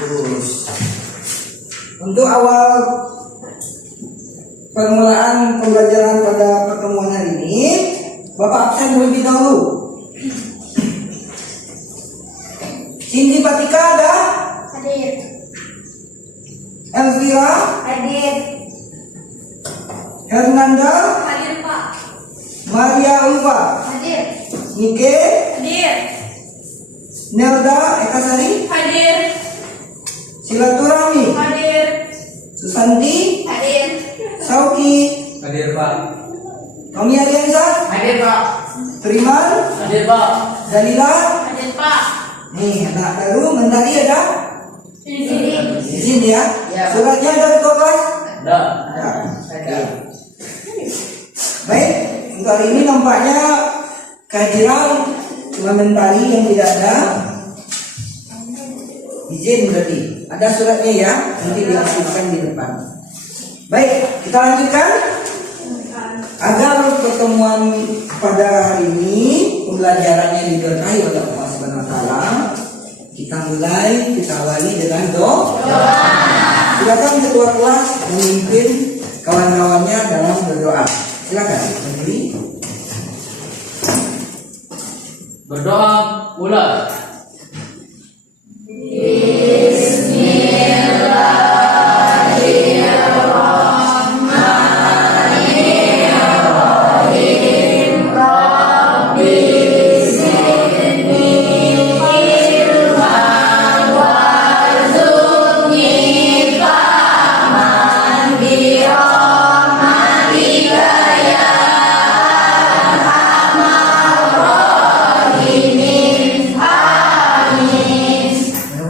Terus untuk awal permulaan pembelajaran pada pertemuan hari ini, Bapak absen terlebih dahulu. Cindy Patika ada? Hadir. Elvira? Hadir. Hernanda? Hadir, Pak. Maria Ulfa? Hadir. Nike? Hadir. Nelda Ekasari? Hadir. Silaturahmi? Hadir. Susanti? Hadir. Sauki? Hadir Pak. Tommy Ariansa? Hadir Pak. Triman? Hadir Pak. Dalila? Hadir, Pak. Nih, anak baru Mentari ada? Di sini. Di sini ya? Ya. Suratnya ada di kelas? Ada. Ada. Ada. Baik, untuk hari ini nampaknya kehadiran cuma Mentari yang tidak ada. Izin berarti. Ada suratnya ya, nanti diarsipkan di depan. Baik, kita lanjutkan. Agar pertemuan pada hari ini pembelajarannya diberkahi oleh Allah Subhanahu wa taala, kita awali dengan doa. Silakan ketua kelas memimpin kawan-kawannya dalam berdoa. Silakan berdiri. Berdoa mulai.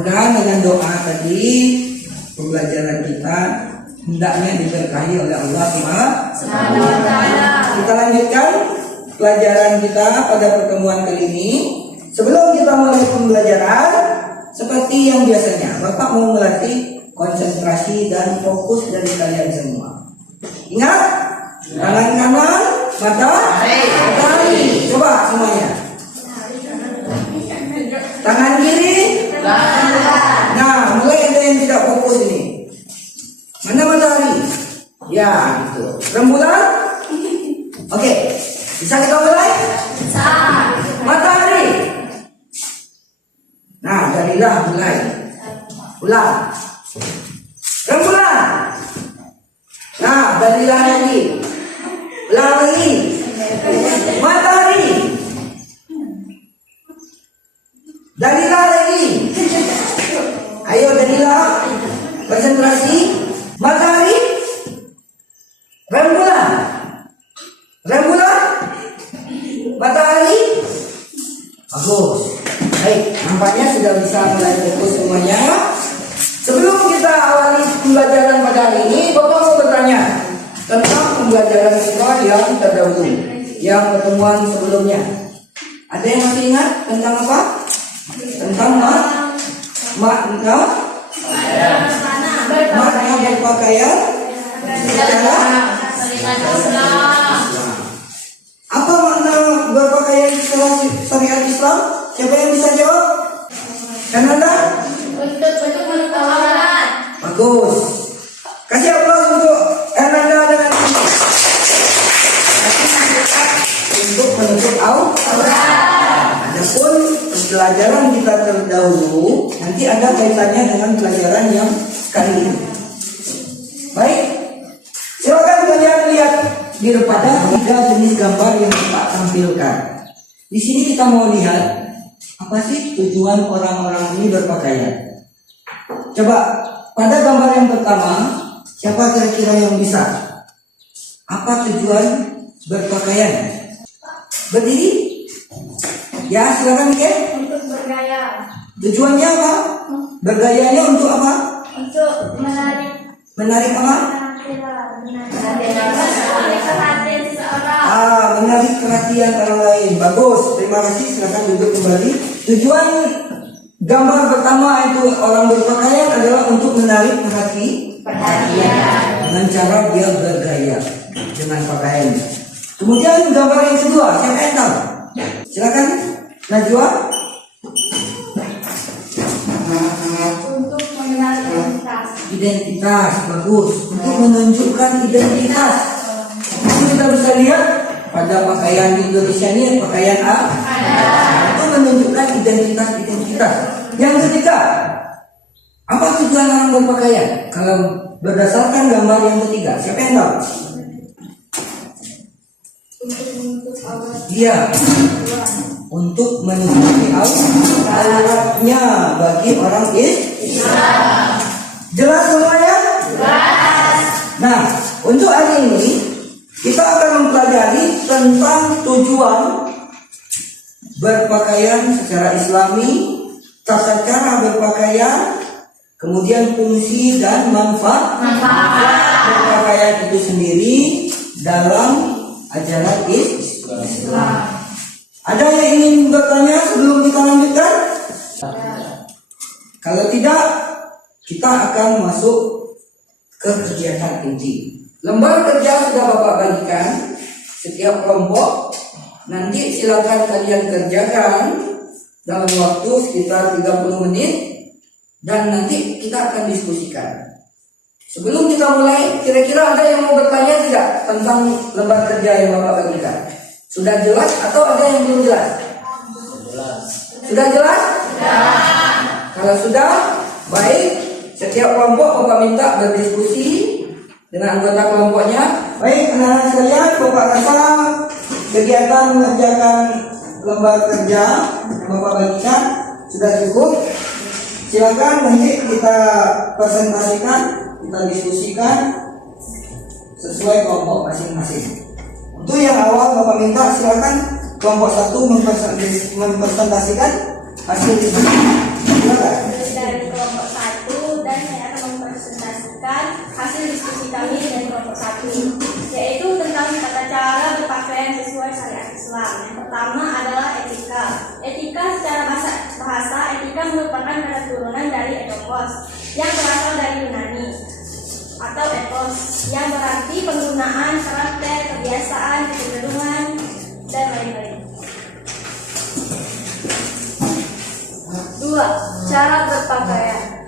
Mudah-mudahan dengan doa tadi pembelajaran kita hendaknya diberkahi oleh Allah Subhanahu wa taala. Kita lanjutkan pelajaran kita pada pertemuan kali ini. Sebelum kita mulai pembelajaran, seperti yang biasanya, Bapak mau melatih konsentrasi dan fokus dari kalian semua. Ingat, tangan kanan, matahari. Coba semuanya. Tangan kiri. Nah, mulai ada yang tidak fokus ini. Mana matahari? Ya, gitu. Rembulan? Oke, bisa kita mulai? Bisa. Matahari. Nah, darilah mulai. Ulang. Rembulan. Nah, darilah lagi. Ulang lagi. Matahari. Darilah lagi. Ayo darilah. Konsentrasi. Matahari. Rembulan. Rembulan. Matahari. Bagus. Baik, nampaknya sudah bisa mulai fokus semuanya. Sebelum kita awali pembelajaran pada hari ini, Bapak mau bertanya tentang pembelajaran kita yang terdahulu, yang pertemuan sebelumnya. Ada yang masih ingat tentang apa? Tentang makna berpakaian secara apa makna berpakaian secara syariat Islam? Siapa yang bisa jawab? Kanada? Untuk menutup. Bagus. Kasih aplaus untuk Kanada dengan ini. Untuk menutup aurat. Adapun pelajaran kita terdahulu nanti ada kaitannya dengan pelajaran yang kali ini. Baik, silakan kalian lihat di depan ada 3 jenis gambar yang Pak tampilkan. Di sini kita mau lihat apa sih tujuan orang-orang ini berpakaian. Coba pada gambar yang pertama, siapa kira-kira yang bisa? Apa tujuan berpakaian? Berdiri? Ya, silakan Ken. Untuk bergaya. Tujuannya apa? Bergayanya untuk apa? Untuk menarik Menarik apa? perhatian seseorang. Menarik perhatian orang lain. Bagus, terima kasih. Silakan duduk kembali. Tujuan gambar pertama itu orang berpakaian adalah untuk menarik perhatian dengan cara dia bergaya dengan pakaiannya. Kemudian gambar yang kedua, siapa yang tahu? Silakan Najwa. Untuk mengenal identitas. Identitas, bagus. Untuk menunjukkan identitas. Itu kita bisa lihat pada pakaian di Indonesia ini pakaian A. Itu menunjukkan identitas. Yang ketiga, apa tujuan orang berpakaian? Kalau berdasarkan gambar yang ketiga, siapa yang tahu? Untuk menutup aurat. Iya, untuk menutupi auratnya bagi orang Islam. Jelas semuanya? Jelas. Nah, untuk hari ini kita akan mempelajari tentang tujuan berpakaian secara Islami, tata cara berpakaian, kemudian fungsi dan manfaat berpakaian itu sendiri dalam ajaran Islam. Ada yang ingin bertanya sebelum kita lanjutkan? Kalau tidak, kita akan masuk ke kegiatan inti. Lembar kerja sudah Bapak bagikan setiap kelompok. Nanti silakan kalian kerjakan dalam waktu sekitar 30 menit dan nanti kita akan diskusikan. Sebelum kita mulai, kira-kira ada yang mau bertanya tidak tentang lembar kerja yang Bapak bagikan? Sudah jelas atau ada yang belum jelas? Sudah jelas? Kalau sudah, baik. Setiap kelompok Bapak minta berdiskusi dengan anggota kelompoknya. Baik, anak-anak sekalian, Bapak rasa kegiatan mengerjakan lembar kerja yang Bapak bagikan sudah cukup. Silakan nanti kita presentasikan, kita diskusikan sesuai kelompok masing-masing. Untuk yang awal Bapak minta silakan kelompok 1 mempresentasikan hasil diskusi. Silakan. Dari kelompok 1 dan saya akan mempresentasikan hasil diskusi kami dengan kelompok 1, yaitu tentang tata cara berpakaian sesuai syariat Islam. Yang pertama adalah etika. Etika secara bahasa etika merupakan kata turunan dari etikos yang berasal dari Yunani atau etos yang berarti penggunaan karakter, kebiasaan, kecenderungan, dan lain-lain. 2. Cara berpakaian.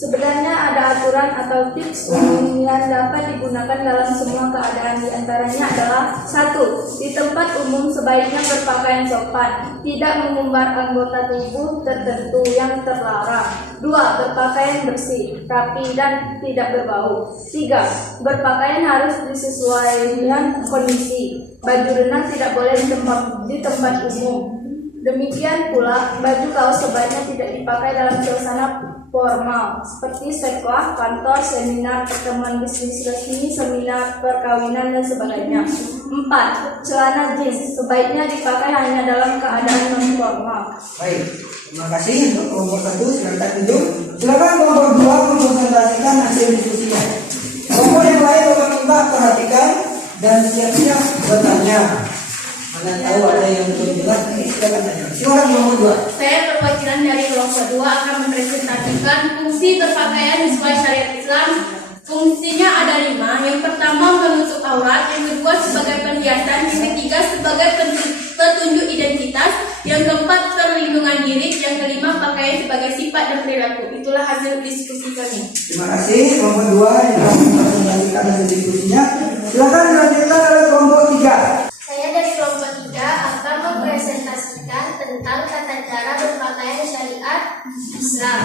Sebenarnya ada aturan atau tips umum yang dapat digunakan dalam semua keadaan. Di antaranya adalah 1. Di tempat umum sebaiknya berpakaian sopan, tidak mengumbar anggota tubuh tertentu yang terlarang. 2. Berpakaian bersih, rapi, dan tidak berbau. 3. Berpakaian harus disesuaikan dengan kondisi. Baju renang tidak boleh di tempat umum. Demikian pula, baju kaos sebaiknya tidak dipakai dalam suasana formal seperti sekolah, kantor, seminar, pertemuan bisnis resmi, seminar perkawinan, dan sebagainya. 4. Celana jeans sebaiknya dipakai hanya dalam keadaan non formal. Baik, terima kasih untuk kelompok 1. Silakan duduk. Silakan kelompok 2 mempresentasikan hasil diskusinya. Kelompok yang lain Bapak minta perhatikan dan siap-siap bertanya. Mana tahu ada yang belum jelas, silakan tanya. Silakan kelompok 2. Saya perwakilan dari kelompok 2 akan mempresentasikan fungsi berpakaian sesuai syariat Islam. Fungsinya ada 5. Yang pertama menutup aurat, yang kedua sebagai perhiasan, yang ketiga sebagai petunjuk identitas, yang keempat perlindungan diri, yang kelima pakaian sebagai sifat dan perilaku. Itulah hasil diskusi kami. Terima kasih kelompok 2 yang telah mempresentasikan hasil diskusinya. Silakan dilanjutkan oleh kelompok 3. Saya dari kelompok 3 akan mempresentasikan tentang tata cara berpakaian syariat Islam.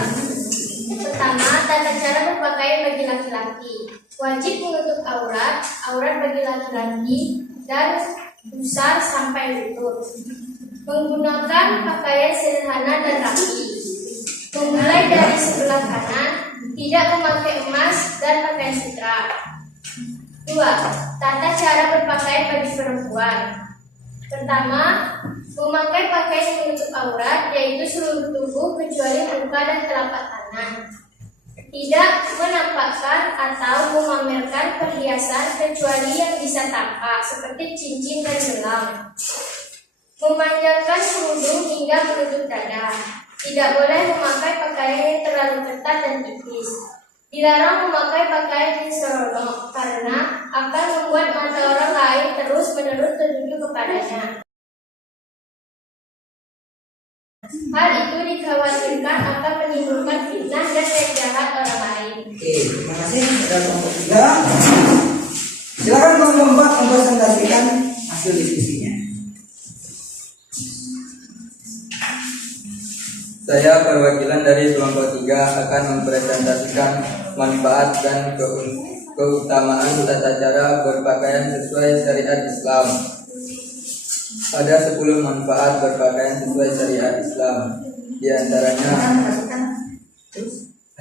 Pertama, tata cara berpakaian bagi laki-laki. Wajib menutup aurat bagi laki-laki dan pusar sampai lutut. Menggunakan pakaian sederhana dan rapi. Memulai dari sebelah kanan, tidak memakai emas dan pakaian sutra. 2. Tata cara berpakaian bagi perempuan. Pertama, memakai pakaian menutup aurat, yaitu seluruh tubuh kecuali muka dan telapak tangan. Tidak menampakkan atau memamerkan perhiasan kecuali yang bisa tampak, seperti cincin dan gelang. Memanjangkan kerudung hingga menutup dada. Tidak boleh memakai pakaian yang terlalu ketat dan tipis. Dilarang memakai pakaian yang seronok karena akan membuat mata orang lain terus-menerus tertuju kepadanya. Hal itu dikhawatirkan akan pada kelompok 3. Silakan kelompok 4 mempresentasikan hasil diskusinya. Saya perwakilan dari kelompok 3 akan mempresentasikan manfaat dan keutamaan tata cara berpakaian sesuai syariat Islam. Ada 10 manfaat berpakaian sesuai syariat Islam. Di antaranya,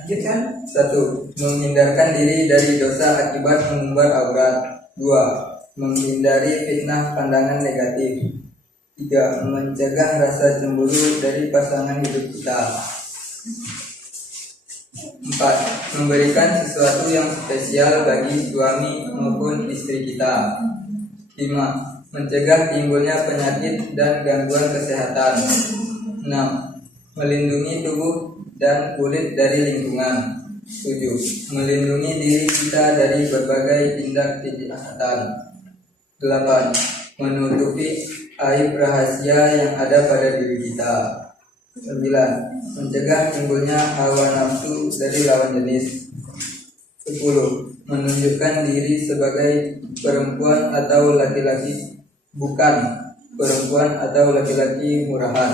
Lanjutkan. 1. Menghindarkan diri dari dosa akibat mengumbar aurat. 2. Menghindari fitnah pandangan negatif. 3. Mencegah rasa cemburu dari pasangan hidup kita. 4. Memberikan sesuatu yang spesial bagi suami maupun istri kita. 5. Mencegah timbulnya penyakit dan gangguan kesehatan. 6. Melindungi tubuh dan kulit dari lingkungan. 7. Melindungi diri kita dari berbagai tindak kejahatan. 8. Menutupi aib rahasia yang ada pada diri kita. 9. Mencegah timbulnya hawa nafsu dari lawan jenis. 10. Menunjukkan diri sebagai perempuan atau laki-laki, bukan perempuan atau laki-laki murahan.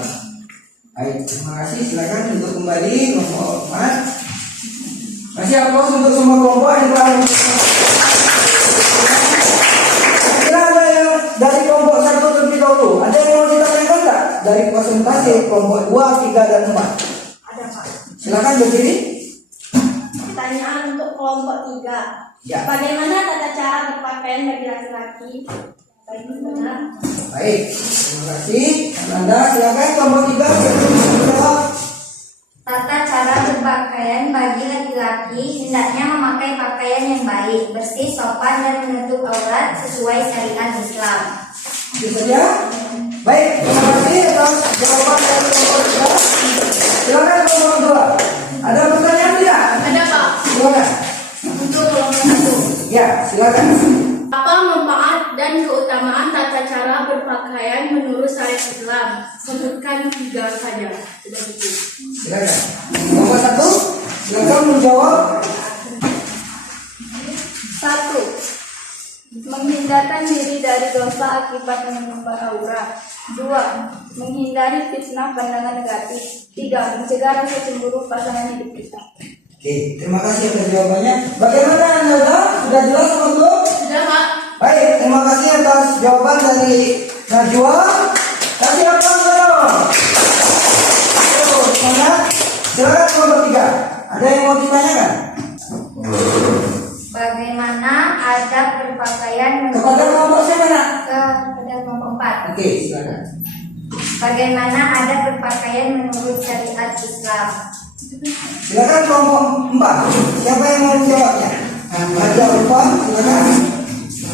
Baik, terima kasih. Silakan untuk kembali kelompok 4. Masih aplaus untuk semua kelompok yang telah kira ada yang dari kelompok 1 terlebih dahulu. Ada yang mau ditanyakan enggak? Dari presentasi kelompok 2, 3, dan 4. Ada Pak. Silakan berdiri. Pertanyaan untuk kelompok 3. Ya. Bagaimana tata cara berpakaian bagi laki-laki? Benar. Baik, terima kasih. Anda silakan kelompok 3 menjawab. Tata cara berpakaian bagi laki-laki hendaknya memakai pakaian yang baik, bersih, sopan, dan menutup aurat sesuai syariat Islam. Itu saja. Baik, terima kasih atas jawaban dari kelompok 3. Silakan kelompok 2. Ada pertanyaan tidak? Ada Pak. Silakan. Untuk kelompok 1. Ya, silakan. Apa manfaat dan keutamaan tata cara berpakaian menurut syariat Islam? Sebutkan 3 saja. Sudah cukup. Silakan. Kelompok 1, silakan menjawab. 1. Menghindarkan diri dari dosa akibat mengumbar aurat. 2. Menghindari fitnah pandangan negatif. 3. Mencegah rasa cemburu pasangan hidup kita. Oke, terima kasih atas jawabannya. Bagaimana Anda? Sudah jelas untuk? Sudah Pak. Baik, terima kasih atas jawaban dari Najwa. Kasih apa dong? Semangat. Silakan kelompok 3. Ada yang mau ditanyakan? Bagaimana adab berpakaian Kepada kelompok siapa nak? kepada kelompok 4? Oke, silakan. Bagaimana adab berpakaian menurut syariat Islam? Silakan kelompok 4. Siapa yang mau menjawabnya? Najwa lupa, silakan.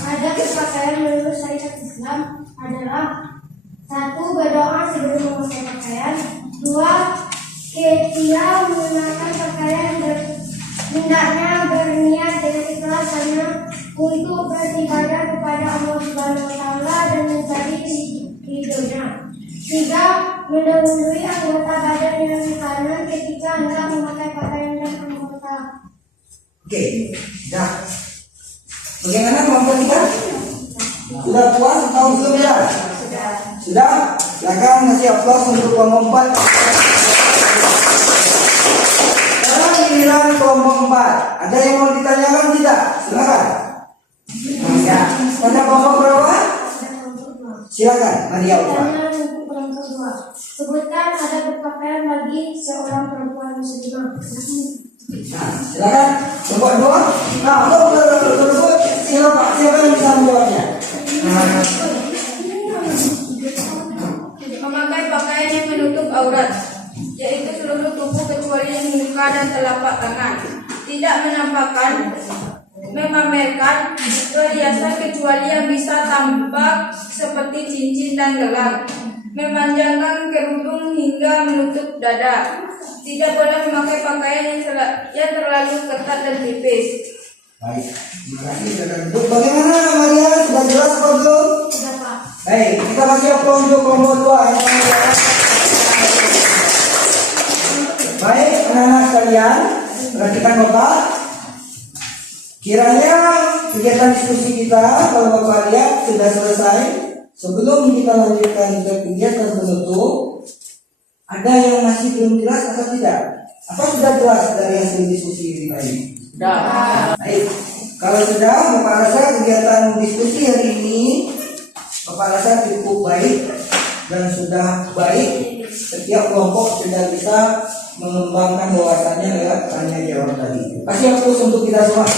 Adab berpakaian menurut syariat Islam adalah 1. Berdoa sebelum memakai pakaian. 2. Ketika menggunakan pakaian hendaknya berniat dengan ikhlas hanya untuk beribadah kepada Allah Subhanahu wa taala dan mencari ridhonya. 3. Mendahului anggota badan dengan kanan ketika hendak memakai pakaian dan anggota. Oke, dah. Bagaimana kelompok 3? Sudah puas atau belum ya? Sudah. Silakan kasih aplaus untuk kelompok 4. Sekarang giliran kelompok 4. Ada yang mau ditanyakan tidak? Silakan. Ya. Pada kelompok berapa? Silakan, Maria Ufa. Pertanyaan untuk kelompok 2. Sebutkan adab berpakaian bagi seorang perempuan muslimah. Nah, silakan kelompok 2. Nah, untuk siapa yang bisa menjawabnya? Memakai pakaian yang menutup aurat, yaitu seluruh tubuh kecuali muka dan telapak tangan. Tidak menampakkan, memamerkan perhiasan kecuali yang bisa tampak seperti cincin dan gelang. Memanjangkan kerudung hingga menutup dada. Tidak boleh memakai pakaian yang terlalu ketat dan tipis. Baik, terima kasih. Bagaimana Maria? Sudah jelas apa belum? Sudah Pak. Baik, kita kasih aplaus untuk kelompok 2 yang menjawab. Baik, anak-anak sekalian, perhatikan Bapak. Kiranya kegiatan diskusi kita kalau Bapak lihat sudah selesai. Sebelum kita lanjutkan ke kegiatan penutup, ada yang masih belum jelas atau tidak? Apa sudah jelas dari hasil diskusi kita ini? Sudah. Baik, kalau sudah, Bapak rasa kegiatan diskusi hari ini Bapak rasa cukup baik dan sudah baik. Setiap kelompok sudah bisa mengembangkan wawasannya lewat tanya jawab tadi. Kasih aplaus untuk kita semua.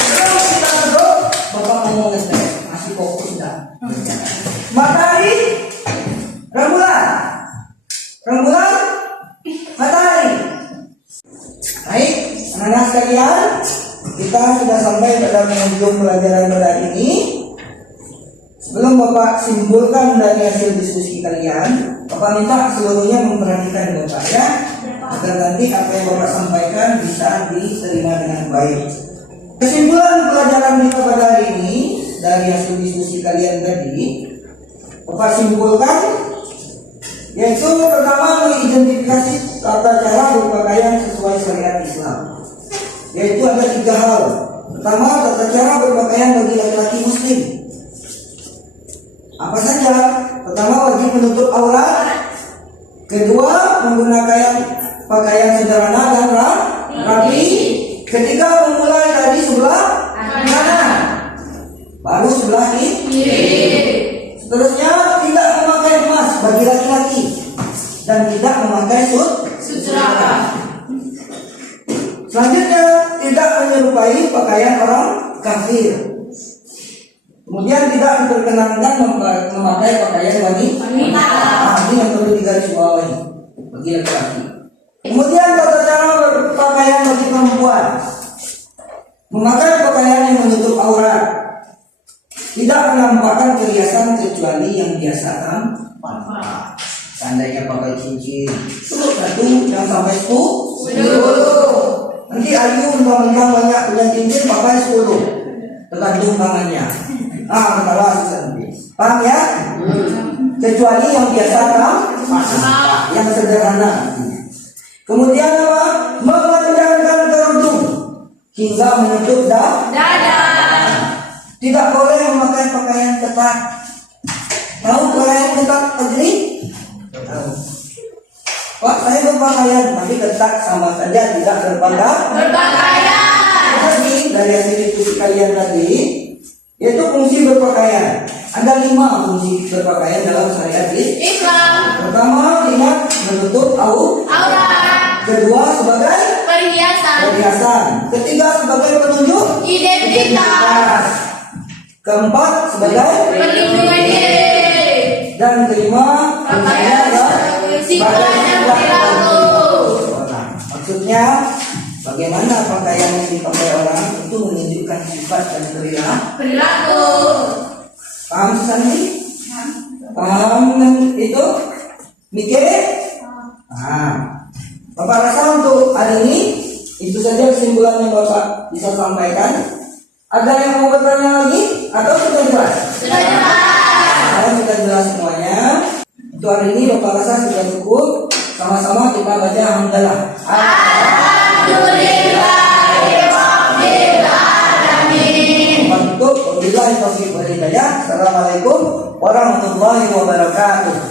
Sebelum kita duduk, Bapak mau ngetes, masih fokus sudah. Matahari, rembulan, rembulan, matahari. Baik, anak-anak sekalian, kita sudah sampai pada penghujung pelajaran pada ini. Sebelum Bapak simpulkan dari hasil diskusi kalian, Bapak minta seluruhnya memperhatikan Bapak ya, agar nanti apa yang Bapak sampaikan bisa diterima dengan baik. Kesimpulan pelajaran kita pada hari ini dari hasil diskusi kalian tadi, Bapak simpulkan, yaitu pertama mengidentifikasi tata cara berpakaian sesuai syariat Islam. Yaitu ada 3 hal. Pertama, tata cara berpakaian bagi laki-laki muslim. Apa saja? Pertama, wajib menutup aurat. Kedua, menggunakan pakaian sederhana dan rapi. Ketiga, memulai dari sebelah kanan, baru sebelah kiri. Seterusnya, tidak memakai emas bagi laki-laki dan tidak memakai sutra. Selanjutnya, tidak menyerupai pakaian orang kafir. Kemudian tidak diperkenankan memakai pakaian wanita. Ini yang perlu digarisbawahi bagi laki-laki. Kemudian tata cara berpakaian bagi perempuan, memakai pakaian yang menutup aurat, tidak menampakkan perhiasan kecuali yang biasa tampak. Seandainya pakai cincin, satu yang sampai 10. Nanti Ayu mentang-mentang banyak punya cincin pakai 10, tergantung tangannya. Kalau nanti, paham ya? Kecuali yang biasa tampak, yang sederhana. Kemudian apa? Memanjangkan kerudung hingga menutup dada. Tidak boleh memakai pakaian ketat. Tahu pakaian ketat begini? Tahu. Pak, saya berpakaian tapi ketat sama saja tidak berpakaian. Jadi dari hasil diskusi kalian tadi, yaitu fungsi berpakaian. Ada 5 fungsi berpakaian dalam syariat Islam. Pertama, ingat menutup aurat. Kedua, sebagai perhiasan. Ketiga, sebagai penunjuk identitas. Keempat, sebagai Perlindungan diri. Dan kelima, Pakaian sebagai perilaku. Maksudnya, bagaimana pakaian yang dipakai orang itu menunjukkan sifat dan perilaku. Paham Susanti? Paham itu? Mikir? Bapak rasa untuk hari ini itu saja kesimpulan yang Bapak bisa sampaikan. Ada yang mau bertanya lagi atau sudah jelas? Sudah jelas. Sudah jelas semuanya. Untuk hari ini Bapak rasa sudah cukup. Sama-sama kita baca hamdalah. Assalamualaikum warahmatullahi wabarakatuh.